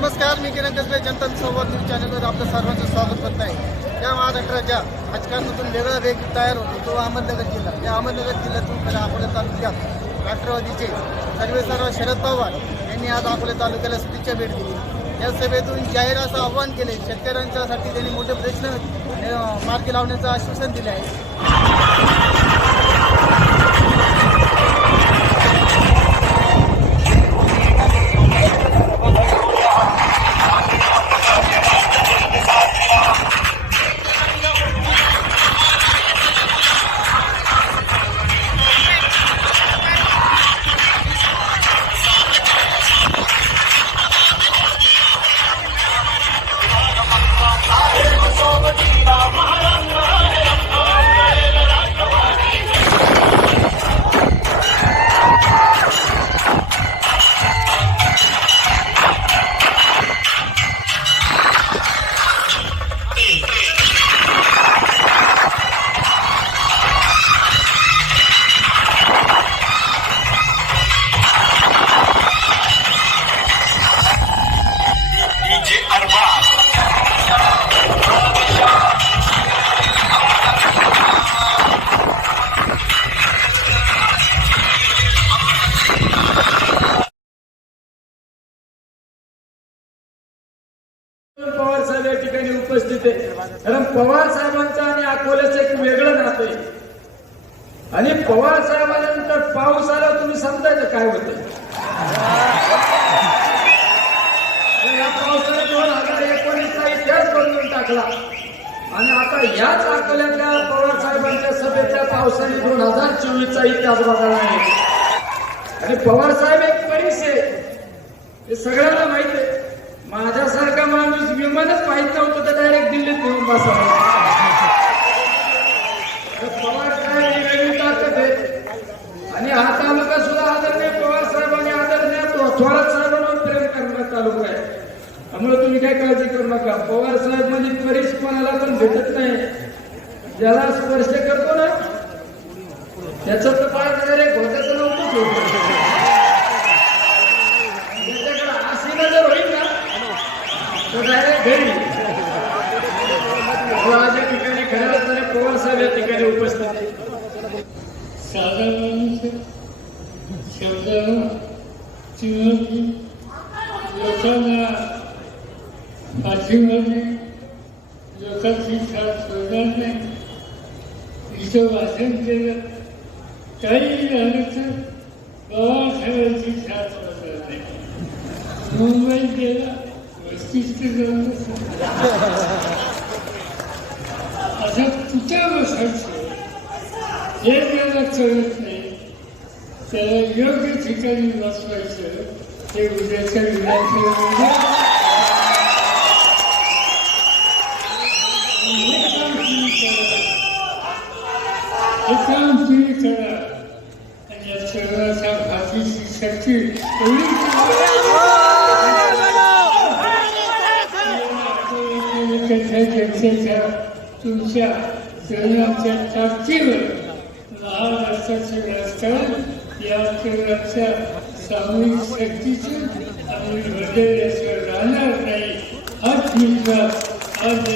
नमस्कार मी किरण कसबे जनता संवाद न्यूज चॅनलवर आपलं सर्वांचं स्वागत करत आहे. या महाराष्ट्राच्या राजकारणातून वेगळा वेग तयार होतो तो अहमदनगर जिल्हा. या अहमदनगर जिल्ह्यातून पहिला अकोला तालुक्यात राष्ट्रवादीचे सर्वे सर्व शरद पवार यांनी आज अकोला तालुक्याला सुटीच्या भेट दिली. या सभेतून जाहीर असं आव्हान केले शेतकऱ्यांच्यासाठी त्यांनी मोठे प्रश्न मार्गी लावण्याचं आश्वासन दिले आहे. पवार साहेब या ठिकाणी उपस्थित आहे. कारण पवार साहेबांचं आणि अकोल्याचं एक वेगळं नातं आहे. आणि पवार साहेबांनंतर पाऊस आला तुम्ही समजायचं काय होतं? या पावसाने दोन हजार एकोणीसचा इतिहास बदलून टाकला. आणि आता याच अकोल्यातल्या पवार साहेबांच्या सभेच्या पावसाने दोन हजार चोवीसचा इतिहास बदलला आहे. आणि पवार साहेब एक परीस आहे. हे सगळ्यांना माहिती आहे. माझ्यासारखा माणूस विमानच पाहिजे नव्हतं तर डायरेक्ट दिल्लीत घेऊन बसा तर पवार साहेब वेगळी ताकद आहे. आणि हा तालुका सुद्धा आदरणीय पवार साहेबांनी आदरणीय थोरात साहेबांवर प्रेम करणारा तालुका आहे. त्यामुळे तुम्ही काय काळजी करू नका. पवार साहेब म्हणजे परीस कोणाला पण भेटत नाही. ज्याला स्पर्श करतो ना त्याचं तर पाय घरी मला आज या ठिकाणी खऱ्या अर्थाने पवार साहेब या ठिकाणी उपस्थित आहेत. साधारण शब्द चिन्ह लोकांना पाठीमध्ये लोकांची साथ सोडणार नाही इथं वाचन केलं काही झालं तर प्रवासाची साथ सोडणार नाही मुंबईत गेला वस्तीस्त जाऊन असं तुझ्या बसायचं हे त्याला कळत नाही त्याला योग्य ठिकाणी बसवायचं हे उद्याच्या विद्यार्थ्यांना काम तुम्ही करा आणि या शरीराच्या भाषेची शक्ती एवढी कशा जनतेच्या तुमच्या शरीराच्या ताकदीवर महाराष्ट्राचे राजकारण या केंद्राच्या सामूहिक शक्तीचे आम्ही बदलल्याशिवाय राहणार नाही हाच विश्वास आज